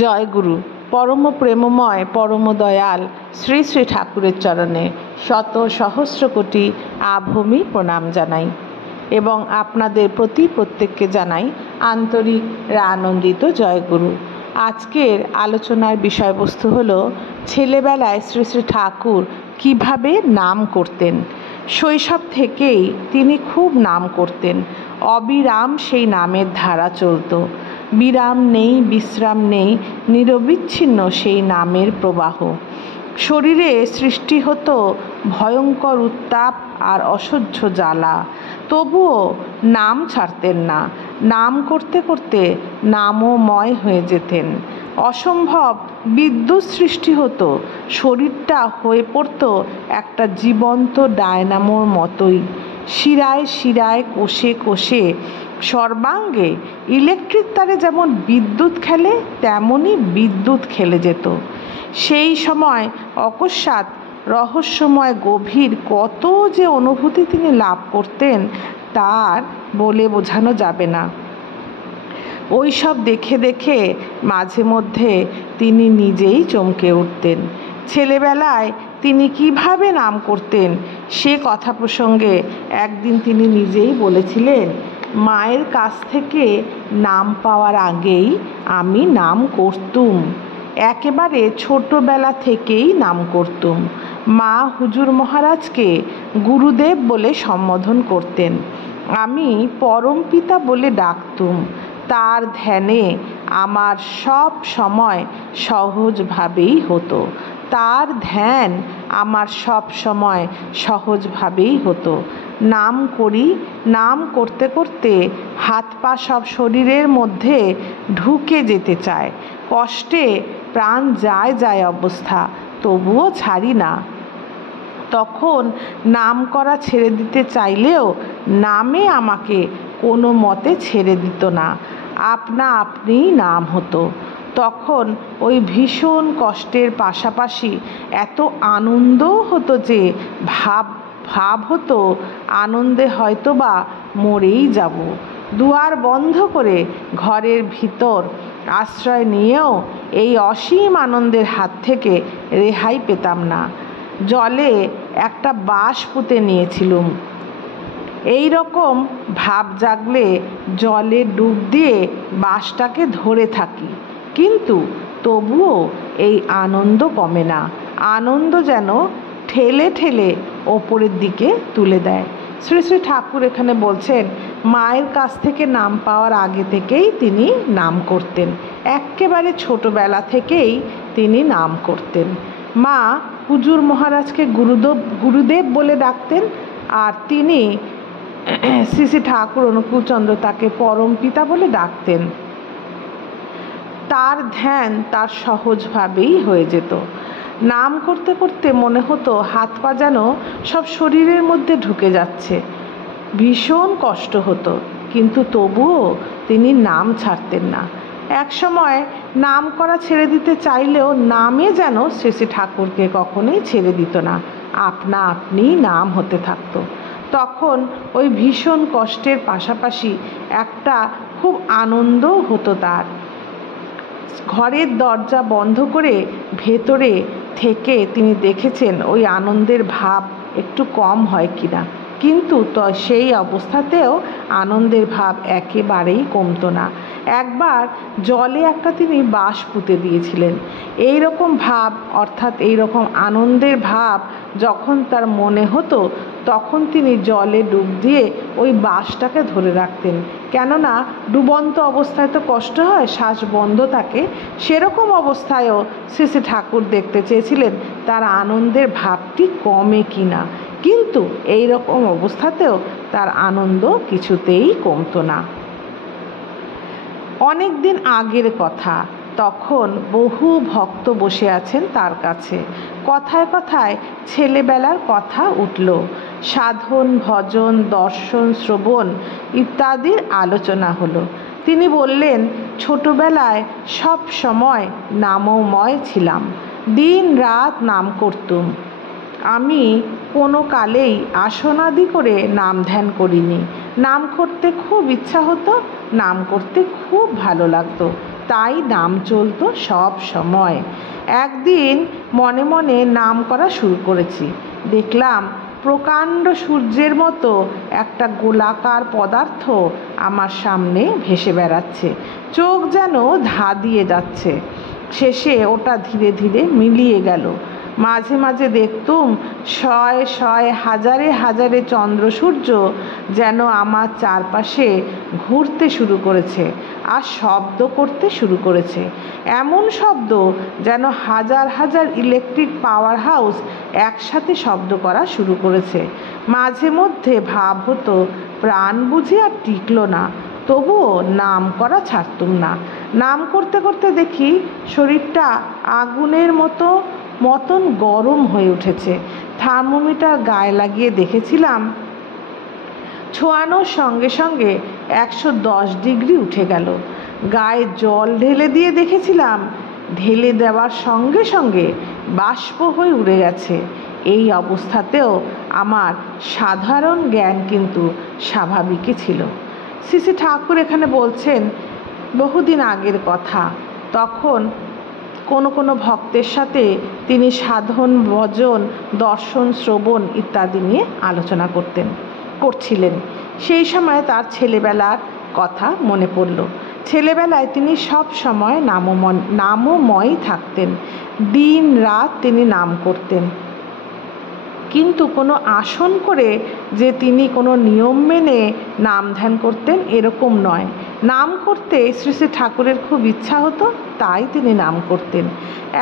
জয় গুরু। পরম প্রেমময় পরম দয়াল শ্রী শ্রী ঠাকুরের চরণে শত সহস্র কোটি আভূমি প্রণাম জানাই এবং আপনাদের প্রতি প্রত্যেককে জানাই আন্তরিক আনন্দিত জয় গুরু। আজকের আলোচনার বিষয়বস্তু হলো ছেলেবেলায় শ্রী শ্রী ঠাকুর কিভাবে নাম করতেন। শৈশব থেকেই তিনি খুব নাম করতেন, অবিরাম সেই নামের ধারা চলত। বিরাম নেই, বিশ্রাম নেই, নিরবিচ্ছিন্ন সেই নামের প্রবাহ। শরীরে সৃষ্টি হতো ভয়ঙ্কর উত্তাপ আর অসহ্য জ্বালা, তবুও নাম ছাড়তেন না। নাম করতে করতে নামময় হয়ে যেতেন। অসম্ভব বিদ্যুৎ সৃষ্টি হতো, শরীরটা হয়ে পড়তো একটা জীবন্ত ডায়নামোর মতোই। শিরায় শিরায়, কোষে কোষে, সর্বাঙ্গে ইলেকট্রিক তারে যেমন বিদ্যুৎ খেলে তেমনই বিদ্যুৎ খেলে যেত। সেই সময় অকস্মাৎ রহস্যময় গভীর কত যে অনুভূতি তিনি লাভ করতেন তার বলে বোঝানো যাবে না। ওই সব দেখে দেখে মাঝে মধ্যে তিনি নিজেই চমকে উঠতেন। ছেলেবেলায় তিনি কিভাবে নাম করতেন সে কথা প্রসঙ্গে একদিন তিনি নিজেই বলেছিলেন, মায়ের কাছ থেকে নাম পাওয়ার আগেই আমি নাম করতুম। একেবারে ছোটবেলা থেকেই নাম করতুম। মা হুজুর মহারাজকে গুরুদেব বলে সম্বোধন করতেন, আমি পরম পিতা বলে ডাকতুম। তার ধ্যানে আমার সব সময় সহজভাবেই হতো। তার ধ্যান আমার সব সময় সহজভাবেই হতো। নাম করি, নাম করতে করতে হাত পা সব শরীরের মধ্যে ঢুকে যেতে চায়। কষ্টে প্রাণ যায় যায় অবস্থা, তবুও ছাড়ি না। তখন নাম করা ছেড়ে দিতে চাইলেও নামে আমাকে কোনো মতে ছেড়ে দিত না, আপনা আপনিই নাম হতো। তখন ওই ভীষণ কষ্টের পাশাপাশি এত আনন্দও হতো যে ভাব হতো আনন্দে হয়তোবা মরেই যাব। দুয়ার বন্ধ করে ঘরের ভিতর আশ্রয় নিয়েও এই অসীম আনন্দের হাত থেকে রেহাই পেতাম না। জলে একটা বাঁশ পুঁতে নিয়েছিলুম। এই রকম ভাব জাগলে জলে ডুব দিয়ে বাঁশটাকে ধরে থাকি, কিন্তু তবুও এই আনন্দ কমে না। আনন্দ যেন ঠেলে ঠেলে ওপরের দিকে তুলে দেয়। শ্রী শ্রী ঠাকুর এখানে বলছেন, মায়ের কাছ থেকে নাম পাওয়ার আগে থেকেই তিনি নাম করতেন। একেবারে ছোটবেলা থেকেই তিনি নাম করতেন। মা হুজুর মহারাজকে গুরুদেব বলে ডাকতেন, আর তিনি শ্রী শ্রী ঠাকুর অনুকূলচন্দ্র তাকে পরম পিতা বলে ডাকতেন। তার ধ্যান তার সহজভাবেই হয়ে যেত। নাম করতে করতে মনে হতো হাত পা যেন সব শরীরের মধ্যে ঢুকে যাচ্ছে। ভীষণ কষ্ট হতো, কিন্তু তবুও তিনি নাম ছাড়তেন না। এক সময় নাম করা ছেড়ে দিতে চাইলেও নামে যেন শ্রী শ্রী ঠাকুরকে কখনোই ছেড়ে দিত না, আপনা আপনিই নাম হতে থাকতো। তখন ওই ভীষণ কষ্টের পাশাপাশি একটা খুব আনন্দও হতো তার। ঘরের দরজা বন্ধ করে ভেতরে থেকে তিনি দেখেছেন ওই আনন্দের ভাব একটু কম হয় কিনা, কিন্তু সেই অবস্থাতেও আনন্দের ভাব একেবারেই কমতো না। একবার জলে একটা তিনি বাঁশ পুঁতে দিয়েছিলেন। এই রকম ভাব, অর্থাৎ এই রকম আনন্দের ভাব যখন তার মনে হতো তখন তিনি জলে ডুব দিয়ে ওই বাঁশটাকে ধরে রাখতেন। কেননা ডুবন্ত অবস্থায় তো কষ্ট হয়, শ্বাস বন্ধ থাকে। সেরকম অবস্থায়ও শ্রী শ্রী ঠাকুর দেখতে চেয়েছিলেন তার আনন্দের ভাবটি কমে কিনা, কিন্তু এই রকম অবস্থাতেও তার আনন্দ কিছুতেই কমতো না। অনেক দিন আগের কথা, তখন বহু ভক্ত বসে আছেন তার কাছে। কথায় কথায় ছেলেবেলার কথা উঠল। সাধন, ভজন, দর্শন, শ্রবণ ইত্যাদির আলোচনা হলো। তিনি বললেন, ছোটবেলায় সব সময় নামময় ছিলাম, দিন রাত নাম করতুম। আমি কোনো কালেই আসনাদি করে নাম ধ্যান করিনি। নাম করতে খুব ইচ্ছা হতো, নাম করতে খুব ভালো লাগতো, তাই নাম চলতো সব সময়। একদিন মনে মনে নাম করা শুরু করেছি। দেখলাম প্রকাণ্ড সূর্যের মতো একটা গোলাকার পদার্থ আমার সামনে ভেসে বেড়াচ্ছে। চোখ যেন ধাঁধিয়ে যাচ্ছে। শেষে ওটা ধীরে ধীরে মিলিয়ে গেল। মাঝে মাঝে দেখতুম শয়ে শয়ে হাজারে হাজারে চন্দ্র সূর্য যেন আমার চারপাশে ঘুরতে শুরু করেছে আর শব্দ করতে শুরু করেছে। এমন শব্দ যেন হাজার হাজার ইলেকট্রিক পাওয়ার হাউস একসাথে শব্দ করা শুরু করেছে। মাঝে মধ্যে ভাব হতো প্রাণ বুঝি আর টিকলো না, তবুও নাম করা ছাড়তুম না। নাম করতে করতে দেখি শরীরটা আগুনের মতন গরম হয়ে উঠেছে। থার্মোমিটার গায়ে লাগিয়ে দেখেছিলাম, ছোঁয়ানোর সঙ্গে সঙ্গে 110 ডিগ্রি উঠে গেল। গায়ে জল ঢেলে দিয়ে দেখেছিলাম, ঢেলে দেওয়ার সঙ্গে সঙ্গে বাষ্প হয়ে উড়ে গেছে। এই অবস্থাতেও আমার সাধারণ জ্ঞান কিন্তু স্বাভাবিকই ছিল। শ্রী শ্রী ঠাকুর এখানে বলছেন বহুদিন আগের কথা। তখন কোনো ভক্তের সাথে তিনি সাধন, ভজন, দর্শন, শ্রবণ ইত্যাদি নিয়ে আলোচনা করছিলেন। সেই সময় তার ছেলেবেলার কথা মনে পড়ল। ছেলেবেলায় তিনি সব সময় নামময় থাকতেন। দিন রাত তিনি নাম করতেন, কিন্তু কোনো আসন করে যে তিনি কোনো নিয়ম মেনে নাম ধ্যান করতেন এরকম নয়। নাম করতে শ্রী শ্রী ঠাকুরের খুব ইচ্ছা হতো, তাই তিনি নাম করতেন।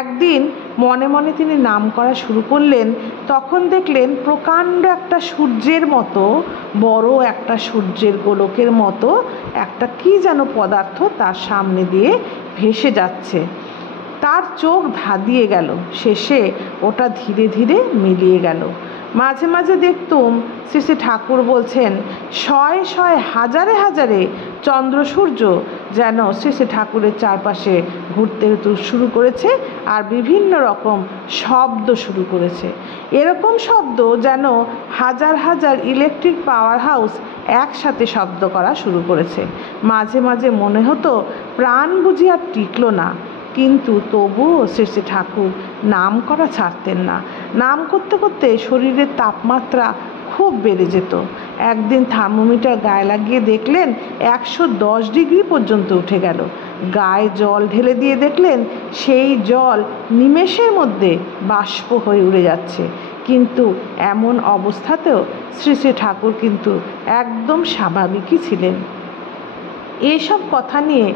একদিন মনে মনে তিনি নাম করা শুরু করলেন। তখন দেখলেন প্রকাণ্ড একটা সূর্যের মতো, বড় একটা সূর্যের গোলকের মতো একটা কী যেন পদার্থ তার সামনে দিয়ে ভেসে যাচ্ছে। তার চোখ ধাঁধিয়ে গেল। শেষে ওটা ধীরে ধীরে মিলিয়ে গেল। মাঝে মাঝে দেখতুম শ্রী শ্রী ঠাকুর বলছেন শয়ে শয়ে হাজারে হাজারে চন্দ্র সূর্য যেন শ্রী শ্রী ঠাকুরের চারপাশে ঘুরতে শুরু করেছে আর বিভিন্ন রকম শব্দ শুরু করেছে। এরকম শব্দ যেন হাজার হাজার ইলেকট্রিক পাওয়ার হাউস একসাথে শব্দ করা শুরু করেছে। মাঝে মাঝে মনে হতো প্রাণ বুঝি আর টিকলো না, কিন্তু তবুও শ্রী শ্রী ঠাকুর নাম করা ছাড়তেন না। নাম করতে করতে শরীরের তাপমাত্রা খুব বেড়ে যেত। একদিন থার্মোমিটার গায়ে লাগিয়ে দেখলেন 110 ডিগ্রি পর্যন্ত উঠে গেল। গায়ে জল ঢেলে দিয়ে দেখলেন সেই জল নিমেষের মধ্যে বাষ্প হয়ে উড়ে যাচ্ছে। কিন্তু এমন অবস্থাতেও শ্রী শ্রী ঠাকুর কিন্তু একদম স্বাভাবিকই ছিলেন। এইসব কথা নিয়ে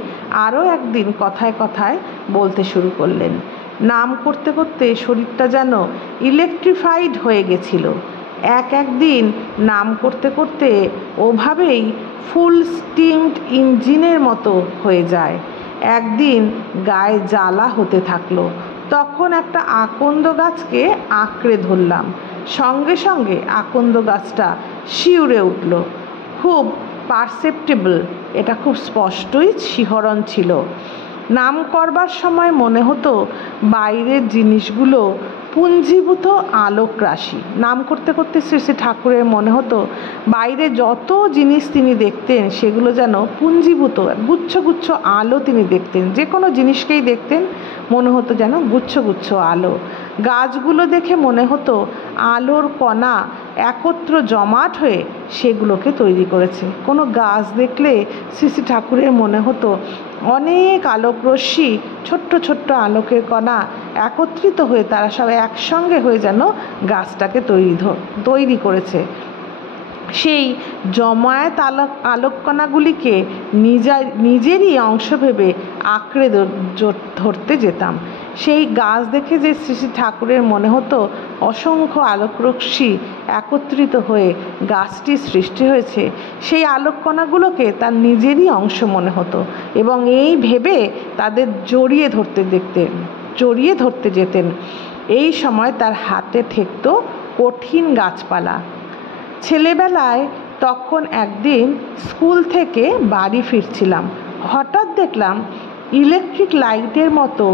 আরও একদিন কথায় কথায় বলতে শুরু করলেন। নাম করতে করতে শরীরটা যেন ইলেকট্রিফাইড হয়ে গেছিল। একদিন নাম করতে করতে ওভাবেই ফুল স্টিমড ইঞ্জিনের মতো হয়ে যায়। একদিন গায়ে জ্বালা হতে থাকলো। তখন একটা আকন্দ গাছকে আঁকড়ে ধরলাম। সঙ্গে সঙ্গে আকন্দ গাছটা শিউরে উঠল। খুব পারসেপ্টেবল, এটা খুব স্পষ্টই শিহরণ ছিল। নাম করবার সময় মনে হতো বাইরের জিনিসগুলো পুঞ্জীভূত আলোক রাশি। নাম করতে করতে শ্রী শ্রী ঠাকুরের মনে হতো বাইরে যত জিনিস তিনি দেখতেন সেগুলো যেন পুঞ্জীভূত গুচ্ছ গুচ্ছ আলো তিনি দেখতেন। যে কোনো জিনিসকেই দেখতেন মনে হতো যেন গুচ্ছ গুচ্ছ আলো। গাছগুলো দেখে মনে হতো আলোর কণা একত্র জমাট হয়ে সেগুলোকে তৈরি করেছে। কোনো গাছ দেখলে শ্রী শ্রী ঠাকুরের মনে হতো অনেক আলোক রশ্মি, ছোট্ট ছোট্ট আলোকের কণা একত্রিত হয়ে তারা সব একসঙ্গে হয়ে যেন গাছটাকে তৈরি করেছে। সেই জমায়েত আলোক কণাগুলিকে নিজেরই অংশ ভেবে আঁকড়ে ধরতে যেতাম। সেই গাছ দেখে যে শ্রী শ্রী ঠাকুরের মনে হতো অসংখ্য আলোকরশ্মি একত্রিত হয়ে গাছটি সৃষ্টি হয়েছে, সেই আলোক কণাগুলোকে তার নিজেরই অংশ মনে হতো এবং এই ভেবে তাদের জড়িয়ে ধরতে যেতেন। এই সময় তার হাতে ঠেকত কঠিন গাছপালা। ছেলেবেলায় তখন একদিন স্কুল থেকে বাড়ি ফিরছিলাম। হঠাৎ দেখলাম ইলেকট্রিক লাইটের মতো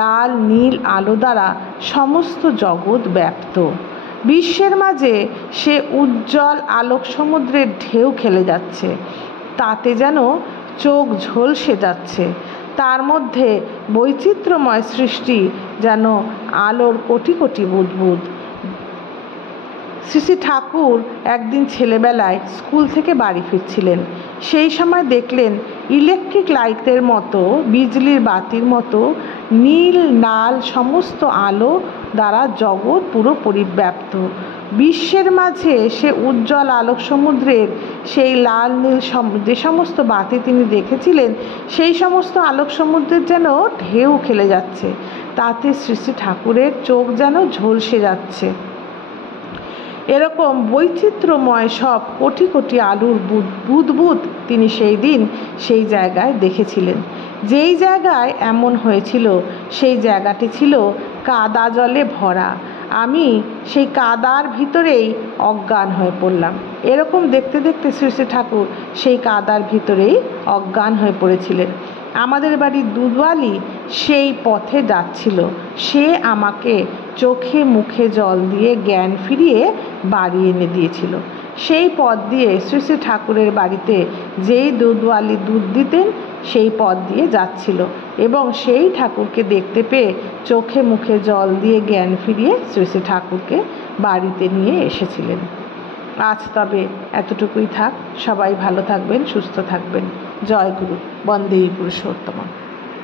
লাল নীল আলো দ্বারা সমস্ত জগৎ ব্যাপ্ত। বিশ্বের মাঝে সে উজ্জ্বল আলোক সমুদ্রের ঢেউ খেলে যাচ্ছে। তাতে যেন চোখ ঝলসে যাচ্ছে। তার মধ্যে বৈচিত্র্যময় সৃষ্টি, যেন আলোর কোটি কোটি বুদবুদ। শ্রী শ্রী ঠাকুর একদিন ছেলেবেলায় স্কুল থেকে বাড়ি ফিরছিলেন। সেই সময় দেখলেন ইলেকট্রিক লাইটের মতো, বিজলির বাতির মতো নীল লাল সমস্ত আলো দ্বারা জগৎ পুরো পরিব্যাপ্ত। বিশ্বের মাঝে সে উজ্জ্বল আলোক সমুদ্রের সেই লাল নীল যে সমস্ত বাতি তিনি দেখেছিলেন, সেই সমস্ত আলোক সমুদ্রের যেন ঢেউ খেলে যাচ্ছে। তাতে শ্রী শ্রী ঠাকুরের চোখ যেন ঝলসে যাচ্ছে। এরকম বৈচিত্র্যময় সব কোটি কোটি আলোর বুদবুদ তিনি সেই দিন সেই জায়গায় দেখেছিলেন। যেই জায়গায় এমন হয়েছিল সেই জায়গাটি ছিল কাদা জলে ভরা। আমি সেই কাদার ভিতরেই অজ্ঞান হয়ে পড়লাম। এরকম দেখতে দেখতে শ্রী শ্রী ঠাকুর সেই কাদার ভিতরেই অজ্ঞান হয়ে পড়েছিলেন। আমাদের বাড়ির দুধওয়ালি সেই পথে যাচ্ছিল। সে আমাকে চোখে মুখে জল দিয়ে জ্ঞান ফিরিয়ে বাড়ি এনে দিয়েছিল। সেই পথ দিয়ে শ্রী শ্রী ঠাকুরের বাড়িতে যেই দুধওয়ালি দুধ দিতেন সেই পথ দিয়ে যাচ্ছিল এবং সেই ঠাকুরকে দেখতে পেয়ে চোখে মুখে জল দিয়ে জ্ঞান ফিরিয়ে শ্রী শ্রী ঠাকুরকে বাড়িতে নিয়ে এসেছিলেন। আজ তবে এতটুকুই থাক। সবাই ভালো থাকবেন, সুস্থ থাকবেন। জয় গুরু। বন্দে পুরুষোত্তম।